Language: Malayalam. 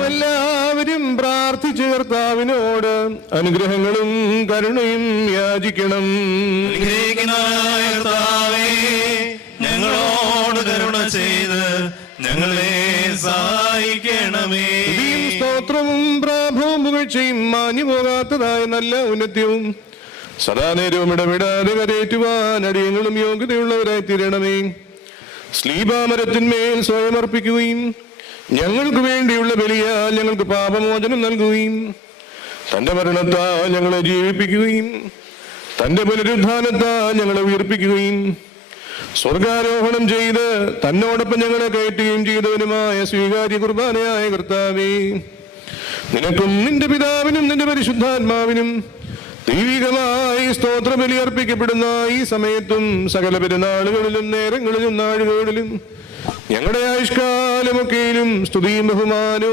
നാം എല്ലാവരും പ്രാർത്ഥിച്ച് കർത്താവിനോട് അനുഗ്രഹങ്ങളും കരുണയും യാചിക്കണം. ഞങ്ങളോട് കരുണ ചെയ്ത് ഞങ്ങളെ സഹായിക്കണമേ. സ്തോത്രവും പ്രാഭവും പുകഴ്ചയും മാഞ്ഞു പോകാത്തതായ നല്ല ഉന്നത്യവും സദാ നേരവും ഇടപെടാതെ കരയേറ്റുവാൻ അടിയങ്ങളും യോഗ്യതയുള്ളവരായി തീരണമേ. സ്ലീബാമരത്തിന്മേൽ സ്വയം അർപ്പിക്കുകയും ഞങ്ങൾക്ക് വേണ്ടിയുള്ള ബലിയാൽ ഞങ്ങൾക്ക് പാപമോചനം നൽകുകയും തന്റെ മരണത്താൽ ഞങ്ങളെ ജീവിപ്പിക്കുകയും തന്റെ പുനരുദ്ധാനത്താൽ ഞങ്ങളെ ഉയർപ്പിക്കുകയും സ്വർഗാരോഹണം ചെയ്ത് തന്നോടൊപ്പം ഞങ്ങളെ കയറ്റുകയും ചെയ്തവനുമായ സ്വീകാര്യ കുർബാനയായ കർത്താവേ, നിനക്കും നിന്റെ പിതാവിനും നിന്റെ പരിശുദ്ധാത്മാവിനും ദൈവികമായി സ്തോത്രബലി അർപ്പിക്കപ്പെടുന്ന ഈ സമയത്തും സകല പെരുന്നാളുകളിലും നേരങ്ങളിലും നാളുകളിലും ഞങ്ങളുടെ ആയുഷ്കാലമൊക്കെയിലും സ്തുതിയും ബഹുമാനവും